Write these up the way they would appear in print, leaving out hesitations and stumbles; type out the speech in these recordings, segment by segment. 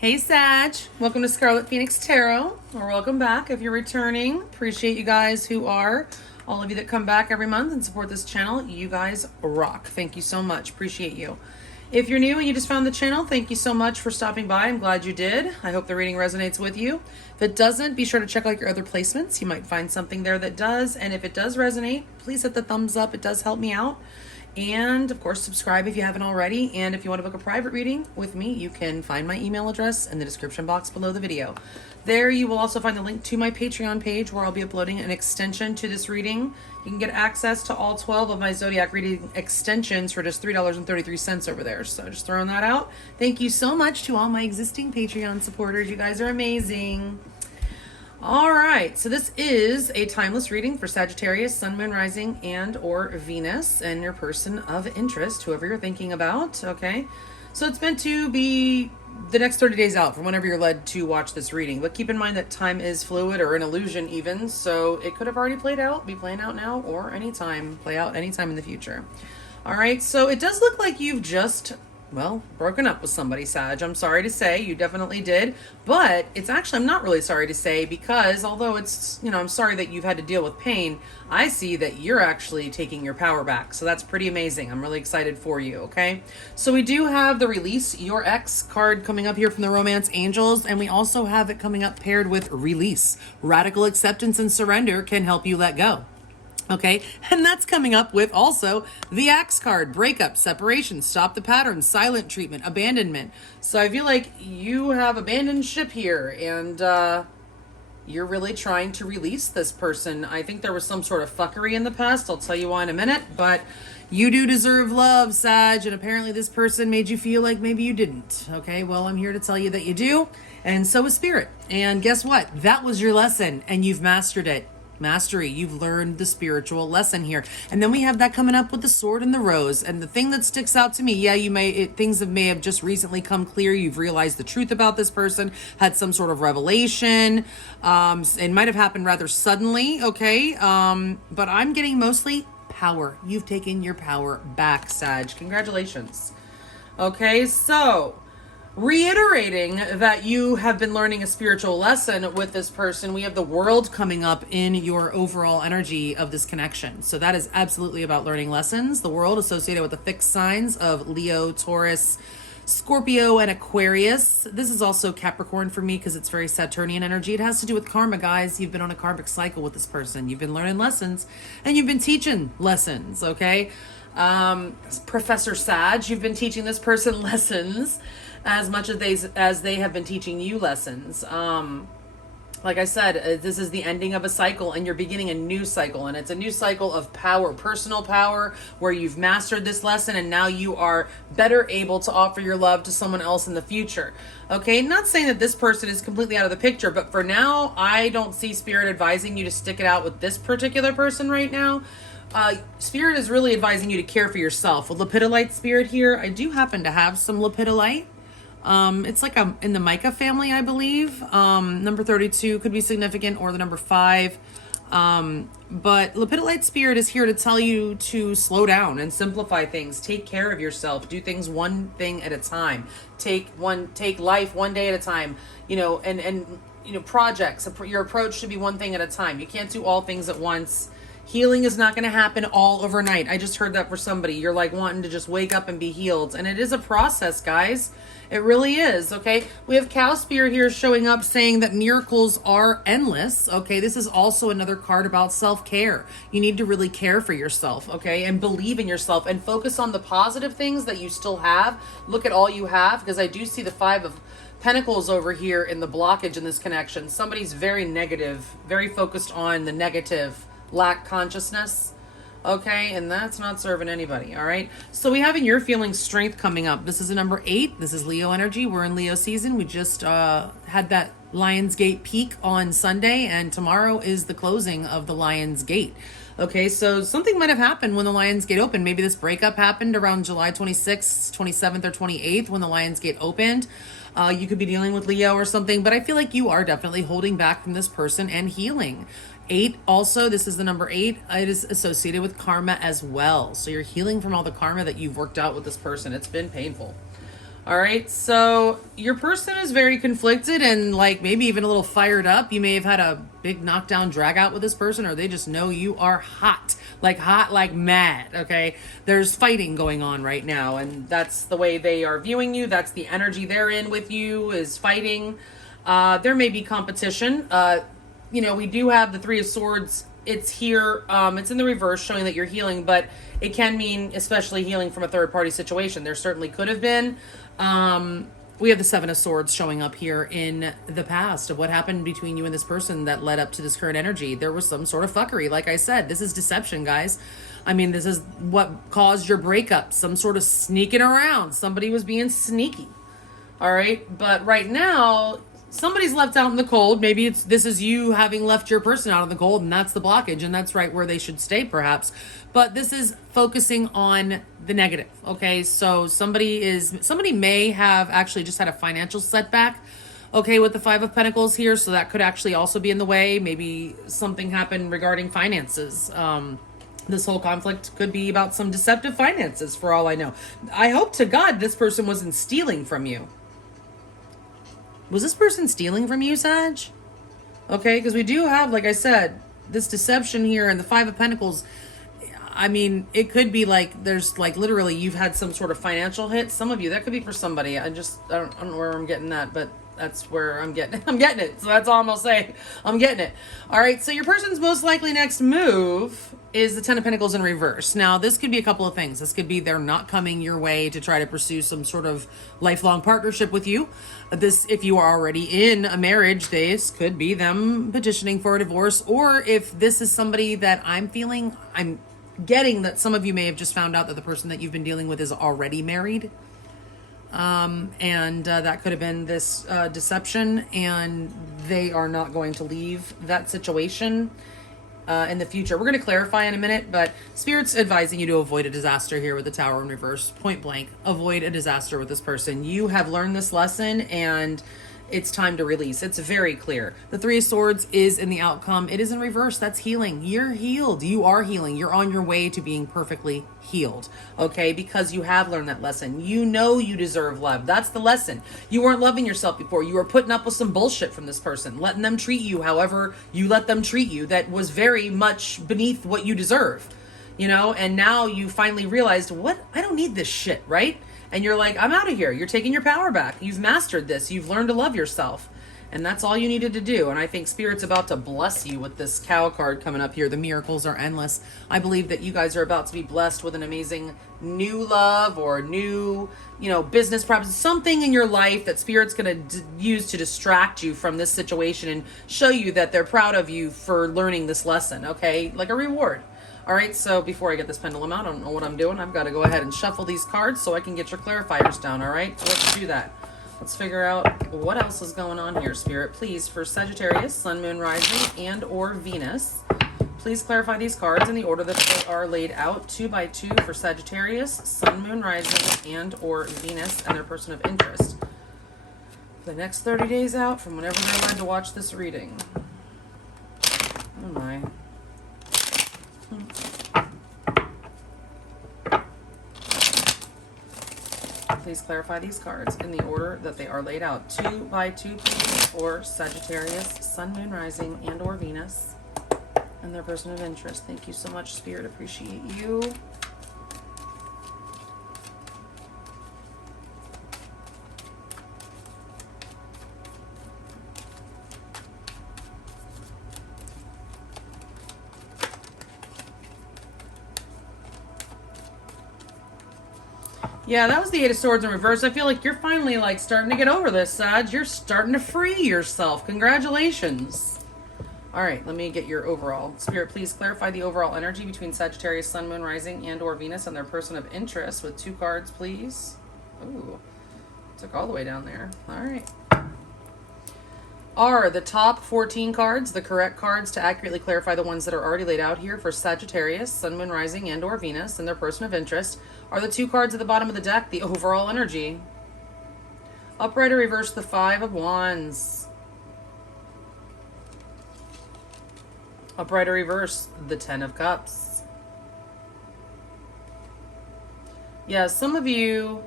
Hey Sag, welcome to Scarlet Phoenix Tarot, or welcome back if you're returning. Appreciate you guys who are. All of you that come back every month and support this channel, you guys rock. Thank you so much. Appreciate you. If you're new and you just found the channel, thank you so much for stopping by. I'm glad you did. I hope the reading resonates with you. If it doesn't, be sure to check out your other placements. You might find something there that does. And if it does resonate, please hit the thumbs up. It does help me out. And of course, subscribe if you haven't already. And if you want to book a private reading with me, you can find my email address in the description box below the video. There you will also find the link to my Patreon page where I'll be uploading an extension to this reading. You can get access to all 12 of my zodiac reading extensions for just $3.33 over there. So just throwing that out. Thank you so much to all my existing Patreon supporters. You guys are amazing. All right, so this is a timeless reading for Sagittarius, Sun, Moon, Rising, and or Venus, and your person of interest, whoever you're thinking about, okay? So it's meant to be the next 30 days out from whenever you're led to watch this reading. But keep in mind that time is fluid or an illusion even, so it could have already played out, be playing out now, or anytime, play out anytime in the future. All right, so it does look like you've just... well, broken up with somebody, Sag. I'm sorry to say, you definitely did. But it's actually, I'm not really sorry to say, because although it's, I'm sorry that you've had to deal with pain, I see that you're actually taking your power back. So that's pretty amazing. I'm really excited for you, okay? So we do have the Release Your Ex card coming up here from the Romance Angels, and we also have it coming up paired with Release. Radical acceptance and surrender can help you let go. Okay, and that's coming up with also the Axe card, breakup, separation, stop the pattern, silent treatment, abandonment. So I feel like you have abandoned ship here, and you're really trying to release this person. I think there was some sort of fuckery in the past. I'll tell you why in a minute, but you do deserve love, Sag, and apparently this person made you feel like maybe you didn't. Okay, well, I'm here to tell you that you do, and so is Spirit. And guess what? That was your lesson, and you've mastered it. Mastery, you've learned the spiritual lesson here. And then we have that coming up with the Sword and the Rose. And the thing that sticks out to me, yeah, things may have just recently come clear. You've realized the truth about this person, had some sort of revelation. It might have happened rather suddenly, okay? But I'm getting mostly power. You've taken your power back, Sag. Congratulations. Okay, so reiterating that you have been learning a spiritual lesson with this person, we have the World coming up in your overall energy of this connection. So that is absolutely about learning lessons. The World associated with the fixed signs of Leo, Taurus, Scorpio, and Aquarius. This is also Capricorn for me because it's very Saturnian energy. It has to do with karma, guys. You've been on a karmic cycle with this person. You've been learning lessons and you've been teaching lessons, okay? Professor Sag, you've been teaching this person lessons as much as they have been teaching you lessons. Like I said, this is the ending of a cycle and you're beginning a new cycle, and it's a new cycle of power, personal power, where you've mastered this lesson and now you are better able to offer your love to someone else in the future. Okay, not saying that this person is completely out of the picture, but for now, I don't see Spirit advising you to stick it out with this particular person right now. Spirit is really advising you to care for yourself. With Lepidolite Spirit here, I do happen to have some Lepidolite. It's like in the mica family, I believe. Number 32 could be significant, or the number 5. But Lepidolite Spirit is here to tell you to slow down and simplify things. Take care of yourself. Do things one thing at a time. Take life one day at a time. Projects. Your approach should be one thing at a time. You can't do all things at once. Healing is not going to happen all overnight. I just heard that for somebody. You're like wanting to just wake up and be healed. And it is a process, guys. It really is, okay? We have Cow Spirit here showing up saying that miracles are endless, okay? This is also another card about self-care. You need to really care for yourself, okay? And believe in yourself and focus on the positive things that you still have. Look at all you have, because I do see the 5 of Pentacles over here in the blockage in this connection. Somebody's very negative, very focused on the negative, lack consciousness, okay, and that's not serving anybody. All right, so we have in your feeling strength coming up. This is a number 8. This is Leo energy. We're in Leo season. We just had that Lionsgate peak on Sunday, and tomorrow is the closing of the Lionsgate. Okay, so something might have happened when the Lionsgate opened. Maybe this breakup happened around July 26th, 27th, or 28th when the Lionsgate opened. You could be dealing with Leo or something, but I feel like you are definitely holding back from this person and healing. 8 also, this is the number 8. It is associated with karma as well. So you're healing from all the karma that you've worked out with this person. It's been painful. All right, so your person is very conflicted and like maybe even a little fired up. You may have had a big knockdown drag out with this person, or they just know you are hot like mad. Okay, there's fighting going on right now, and that's the way they are viewing you. That's the energy they're in with you, is fighting. There may be competition. You know, we do have the Three of Swords. It's here. It's in the reverse, showing that you're healing, but it can mean especially healing from a third party situation. There certainly could have been. We have the Seven of Swords showing up here in the past of what happened between you and this person that led up to this current energy. There was some sort of fuckery. Like I said, this is deception, guys. I mean, this is what caused your breakup. Some sort of sneaking around. Somebody was being sneaky. All right. But right now, somebody's left out in the cold. Maybe this is you having left your person out in the cold, and that's the blockage, and that's right where they should stay, perhaps. But this is focusing on the negative. Okay, so somebody may have actually just had a financial setback. Okay, with the Five of Pentacles here, so that could actually also be in the way. Maybe something happened regarding finances. This whole conflict could be about some deceptive finances, for all I know. I hope to God this person wasn't stealing from you. Was this person stealing from you, Sag? Okay, because we do have, like I said, this deception here and the Five of Pentacles. I mean, it could be like there's like literally you've had some sort of financial hit. Some of you, that could be for somebody. I don't know where I'm getting that, but that's where I'm getting it. I'm getting it. So that's all I'm gonna say. I'm getting it. All right. So your person's most likely next move is the Ten of Pentacles in reverse. Now, this could be a couple of things. This could be they're not coming your way to try to pursue some sort of lifelong partnership with you. This, if you are already in a marriage, this could be them petitioning for a divorce. Or if this is somebody that I'm getting that some of you may have just found out that the person that you've been dealing with is already married. And that could have been this deception, and they are not going to leave that situation in the future. We're going to clarify in a minute, but Spirit's advising you to avoid a disaster here with the Tower in reverse. Point blank, avoid a disaster with this person. You have learned this lesson, and it's time to release. It's very clear. The Three of Swords is in the outcome. It is in reverse. That's healing. You're healed. You are healing. You're on your way to being perfectly healed. Okay? Because you have learned that lesson. You know you deserve love. That's the lesson. You weren't loving yourself before. You were putting up with some bullshit from this person, letting them treat you however you let them treat you. That was very much beneath what you deserve. You know? And now you finally realized, what? I don't need this shit, right? And you're like, I'm out of here. You're taking your power back. You've mastered this. You've learned to love yourself. And that's all you needed to do. And I think Spirit's about to bless you with this Cow card coming up here. The miracles are endless. I believe that you guys are about to be blessed with an amazing new love or new, business, perhaps something in your life that Spirit's going to use to distract you from this situation and show you that they're proud of you for learning this lesson, okay? Like a reward. All right, so before I get this pendulum out, I don't know what I'm doing. I've got to go ahead and shuffle these cards so I can get your clarifiers down, all right? So let's do that. Let's figure out what else is going on here, Spirit. Please, for Sagittarius, Sun, Moon, Rising, and or Venus, please clarify these cards in the order that they are laid out. 2 by 2 for Sagittarius, Sun, Moon, Rising, and or Venus, and their person of interest. The next 30 days out from whenever they're allowed to watch this reading. Oh my. Please clarify these cards in the order that they are laid out. 2 by 2 please for Sagittarius, Sun, Moon, Rising, and or Venus, and their person of interest. Thank you so much, Spirit. Appreciate you. Yeah, that was the Eight of Swords in reverse. I feel like you're finally starting to get over this, Sag. You're starting to free yourself. Congratulations. All right, let me get your overall. Spirit, please clarify the overall energy between Sagittarius, Sun, Moon, Rising, and or Venus and their person of interest with 2 cards, please. Ooh, took all the way down there. All right. Are the top 14 cards the correct cards to accurately clarify the ones that are already laid out here for Sagittarius, Sun, Moon, Rising, and or Venus and their person of interest? Are the 2 cards at the bottom of the deck the overall energy? Upright or reverse, the 5 of Wands. Upright or reverse, the 10 of Cups. Yeah, some of you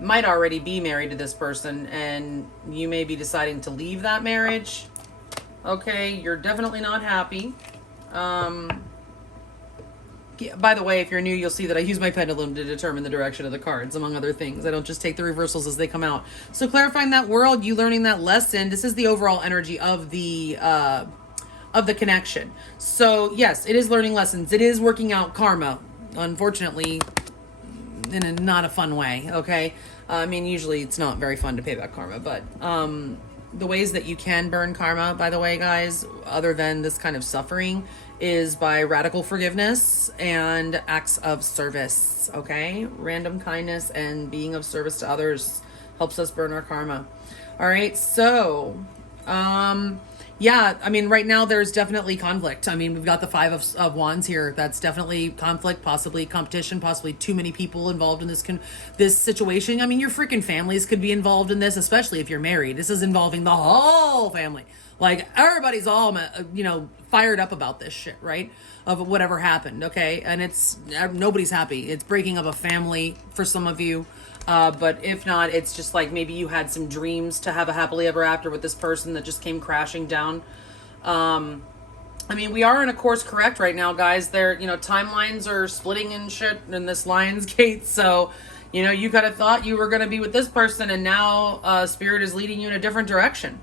might already be married to this person, and you may be deciding to leave that marriage. Okay, you're definitely not happy. By the way, if you're new, you'll see that I use my pendulum to determine the direction of the cards, among other things. I don't just take the reversals as they come out. So clarifying that world, you learning that lesson, this is the overall energy of the connection. So yes, it is learning lessons. It is working out karma, unfortunately, in a not a fun way, okay? I mean, usually it's not very fun to pay back karma, but the ways that you can burn karma, by the way, guys, other than this kind of suffering, is by radical forgiveness and acts of service, okay? Random kindness and being of service to others helps us burn our karma. All right, so, yeah, I mean, right now there's definitely conflict. I mean, we've got the Five of Wands here. That's definitely conflict, possibly competition, possibly too many people involved in this situation. I mean, your freaking families could be involved in this, especially if you're married. This is involving the whole family. Like, everybody's all, fired up about this shit, right? Of whatever happened, okay? And nobody's happy. It's breaking up a family for some of you. But if not, it's just like maybe you had some dreams to have a happily ever after with this person that just came crashing down. I mean, we are in a course correct right now, guys. Timelines are splitting and shit in this Lion's Gate. So, you kind of thought you were going to be with this person, and now Spirit is leading you in a different direction,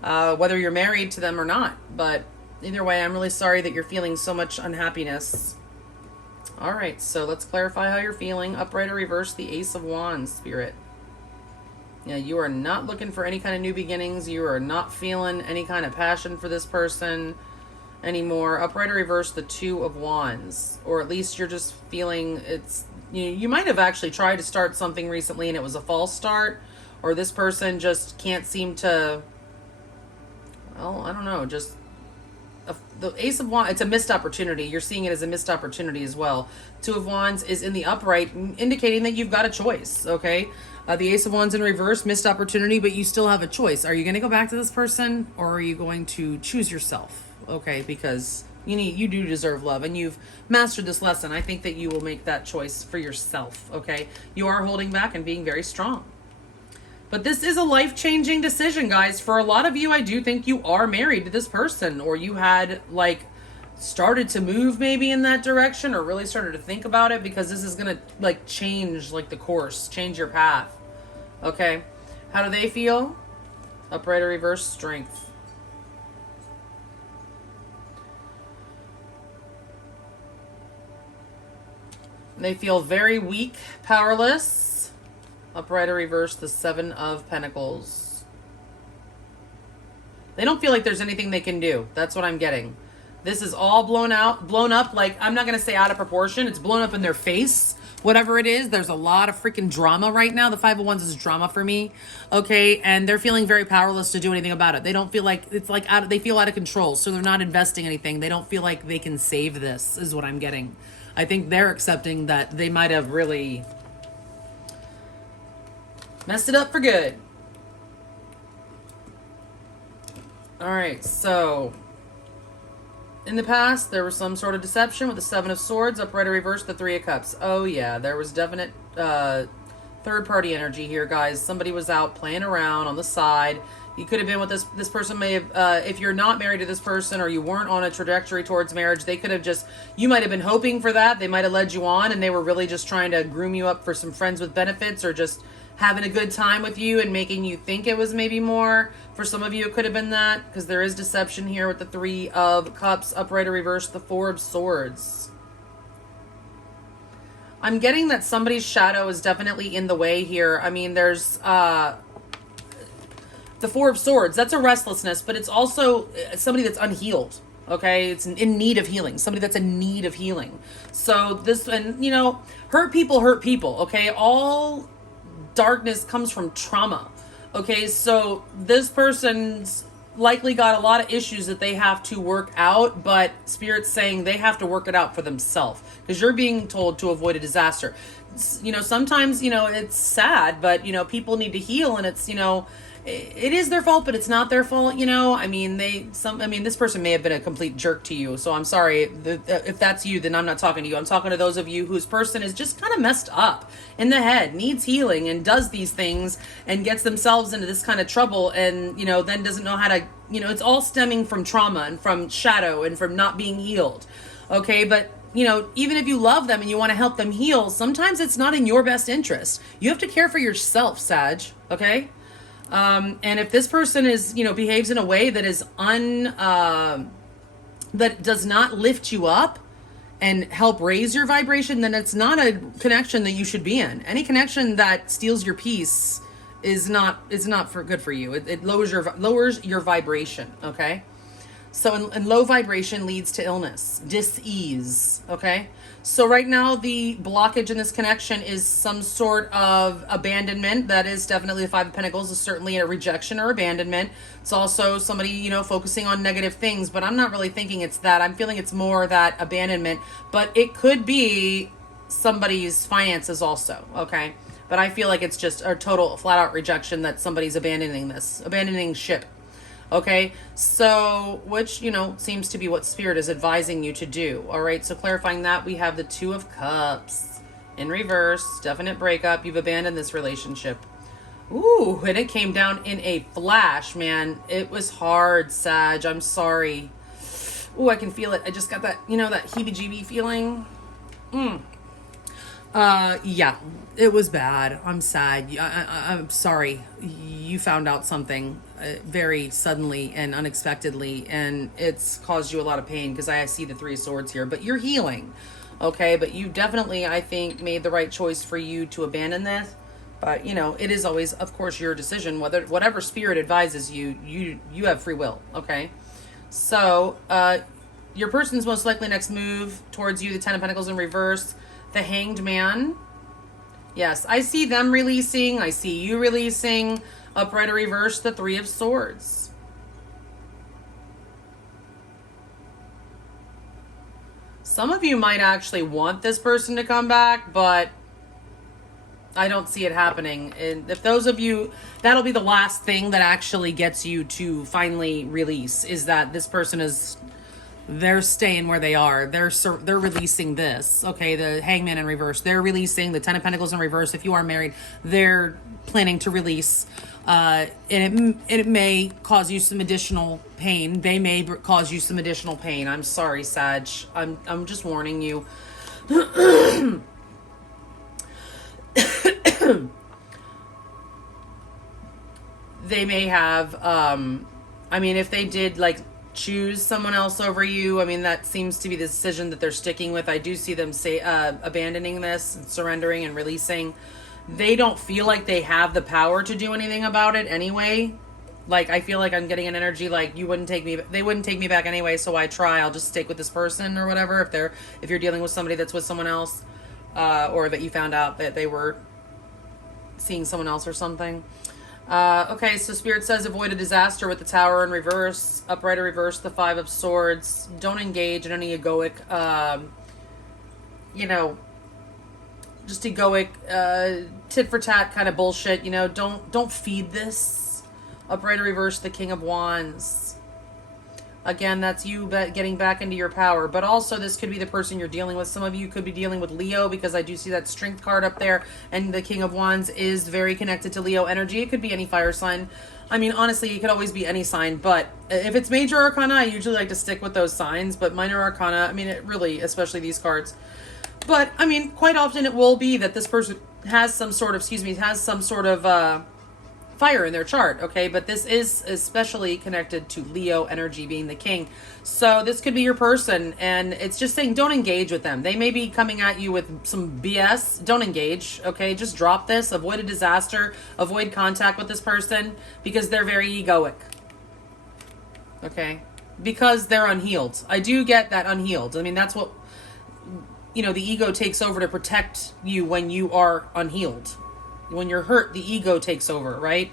whether you're married to them or not. But either way, I'm really sorry that you're feeling so much unhappiness. All right, so let's clarify how you're feeling. Upright or reverse, the Ace of Wands, Spirit. Yeah, you are not looking for any kind of new beginnings. You are not feeling any kind of passion for this person anymore. Upright or reverse, the Two of Wands. Or at least you're just feeling you might have actually tried to start something recently and it was a false start. Or this person just can't seem to, well, I don't know, just the Ace of Wands, it's a missed opportunity. You're seeing it as a missed opportunity as well. Two of Wands is in the upright, indicating that you've got a choice, okay? The Ace of Wands in reverse, missed opportunity, but you still have a choice. Are you going to go back to this person, or are you going to choose yourself, okay? Because you do deserve love, and you've mastered this lesson. I think that you will make that choice for yourself, okay? You are holding back and being very strong. But this is a life-changing decision, guys. For a lot of you, I do think you are married to this person, or you had, started to move maybe in that direction, or really started to think about it, because this is going to, change, the course, change your path. Okay? How do they feel? Upright or reverse, Strength. They feel very weak, powerless. Upright or reverse, the Seven of Pentacles. They don't feel like there's anything they can do. That's what I'm getting. This is all blown up, I'm not going to say out of proportion. It's blown up in their face. Whatever it is, there's a lot of freaking drama right now. The Five of Wands is drama for me. Okay, and they're feeling very powerless to do anything about it. They don't feel like, they feel out of control, so they're not investing anything. They don't feel like they can save this, is what I'm getting. I think they're accepting that they might have really messed it up for good. All right, so in the past, there was some sort of deception with the Seven of Swords, upright or reverse, the Three of Cups. Oh yeah, there was definite third-party energy here, guys. Somebody was out playing around on the side. You could have been with this person may have, if you're not married to this person, or you weren't on a trajectory towards marriage, they could have you might have been hoping for that. They might have led you on, and they were really just trying to groom you up for some friends with benefits, or just having a good time with you and making you think it was maybe more. For some of you, it could have been that, because there is deception here with the Three of Cups, upright or reverse, the Four of Swords. I'm getting that somebody's shadow is definitely in the way here. I mean, there's the Four of Swords. That's a restlessness, but it's also somebody that's unhealed. Okay, it's in need of healing. Somebody that's in need of healing. So this, and hurt people, okay? All darkness comes from trauma. Okay, so this person's likely got a lot of issues that they have to work out, but Spirit's saying they have to work it out for themselves, because you're being told to avoid a disaster. Sometimes, it's sad, but, people need to heal, and it's, it is their fault, but it's not their fault, you know? I mean, this person may have been a complete jerk to you, so I'm sorry. If that's you, then I'm not talking to you. I'm talking to those of you whose person is just kind of messed up in the head, needs healing, and does these things, and gets themselves into this kind of trouble, and, you know, then doesn't know how to, you know, it's all stemming from trauma, and from shadow, and from not being healed, okay? But, you know, even if you love them and you want to help them heal, sometimes it's not in your best interest. You have to care for yourself, Sag, okay? And if this person is, you know, behaves in a way that is that does not lift you up and help raise your vibration, then it's not a connection that you should be in. Any connection that steals your peace is not for good for you. It lowers your vibration. Okay. So, and low vibration leads to illness, dis-ease, okay? So right now, the blockage in this connection is some sort of abandonment. That is definitely the Five of Pentacles, is certainly a rejection or abandonment. It's also somebody, you know, focusing on negative things, but I'm not really thinking it's that. I'm feeling it's more that abandonment, but it could be somebody's finances also, okay? But I feel like it's just a total flat-out rejection that somebody's abandoning ship. Okay, so, which, you know, seems to be what Spirit is advising you to do. All right, so clarifying that, we have the Two of Cups in reverse, definite breakup. You've abandoned this relationship. Ooh, and it came down in a flash, man. It was hard, Sag. I'm sorry. Ooh, I can feel it. I just got that, you know, that heebie-jeebie feeling. Yeah, it was bad. I'm sad. I'm sorry. You found out something very suddenly and unexpectedly, and it's caused you a lot of pain, because I see the Three of Swords here, but you're healing. Okay, but you definitely, I think, made the right choice for you to abandon this. But, you know, it is always, of course, your decision. Whatever Spirit advises you, you have free will. Okay, so your person's most likely next move towards you, the Ten of Pentacles in reverse, the Hanged Man. Yes, I see them releasing. I see you releasing. Upright or reverse, the Three of Swords. Some of you might actually want this person to come back, but I don't see it happening. And if those of you, that'll be the last thing that actually gets you to finally release, is that this person is, they're staying where they are. They're releasing this. Okay, the Hangman in reverse. They're releasing the Ten of Pentacles in reverse. If you are married, they're planning to release. And it may cause you some additional pain. They may cause you some additional pain. I'm sorry, Sag. I'm just warning you. They may have, I mean, if they did, like, choose someone else over you, I mean, that seems to be the decision that they're sticking with. I do see them abandoning this and surrendering and releasing. They don't feel like they have the power to do anything about it anyway. Like, I feel like I'm getting an energy like they wouldn't take me back anyway, so why try? I'll just stick with this person or whatever. If you're dealing with somebody that's with someone else, or that you found out that they were seeing someone else or something. Okay, so Spirit says avoid a disaster with the Tower in reverse, upright or reverse, the Five of Swords. Don't engage in any egoic, you know, just egoic, tit for tat kind of bullshit. You know, don't feed this. Upright or reverse, the King of Wands. Again, that's you getting back into your power. But also, this could be the person you're dealing with. Some of you could be dealing with Leo, because I do see that Strength card up there. And the King of Wands is very connected to Leo energy. It could be any fire sign. I mean, honestly, it could always be any sign. But if it's Major Arcana, I usually like to stick with those signs. But Minor Arcana, I mean, it really, especially these cards. But, I mean, quite often it will be that this person has some sort of, fire in their chart, okay? But this is especially connected to Leo energy being the king. So this could be your person, and it's just saying don't engage with them. They may be coming at you with some BS. Don't engage, okay? Just drop this. Avoid a disaster. Avoid contact with this person, because they're very egoic, okay? Because they're unhealed. I do get that unhealed. I mean, that's what, you know, the ego takes over to protect you when you are unhealed. When you're hurt, the ego takes over, right?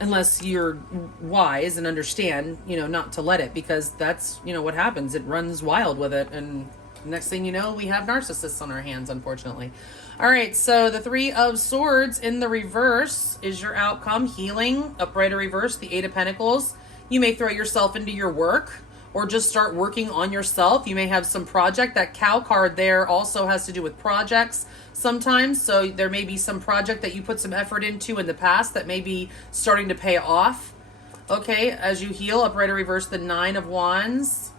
Unless you're wise and understand, you know, not to let it, because that's, you know, what happens. It runs wild with it, and Next thing you know, we have narcissists on our hands, unfortunately. All right, so the Three of Swords in the reverse is your outcome. Healing, upright or reverse, the Eight of Pentacles. You may throw yourself into your work or just start working on yourself. You may have some project. That cow card there also has to do with projects sometimes. So there may be some project that you put some effort into in the past that may be starting to pay off. Okay, as you heal, upright or reverse, the Nine of Wands.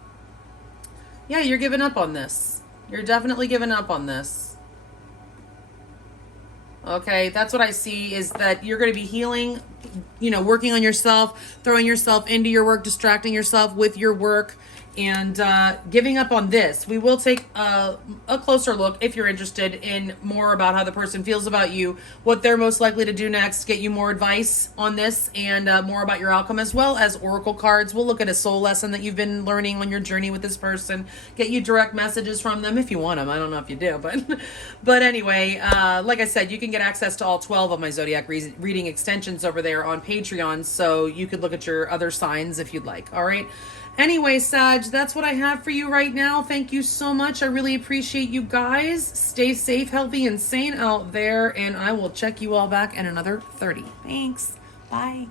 Yeah, you're giving up on this. You're definitely giving up on this. Okay, that's what I see, is that you're going to be healing, you know, working on yourself, throwing yourself into your work, distracting yourself with your work, and giving up on this. We will take a closer look, if you're interested, in more about how the person feels about you, what they're most likely to do next, get you more advice on this, and more about your outcome, as well as oracle cards. We'll look at a soul lesson that you've been learning on your journey with this person, get you direct messages from them if you want them. I don't know if you do, but anyway, like I said, you can get access to all 12 of my zodiac reading extensions over there on Patreon, so you could look at your other signs if you'd like. All right. Anyway, Sag, that's what I have for you right now. Thank you so much. I really appreciate you guys. Stay safe, healthy, and sane out there, and I will check you all back in another 30. Thanks. Bye.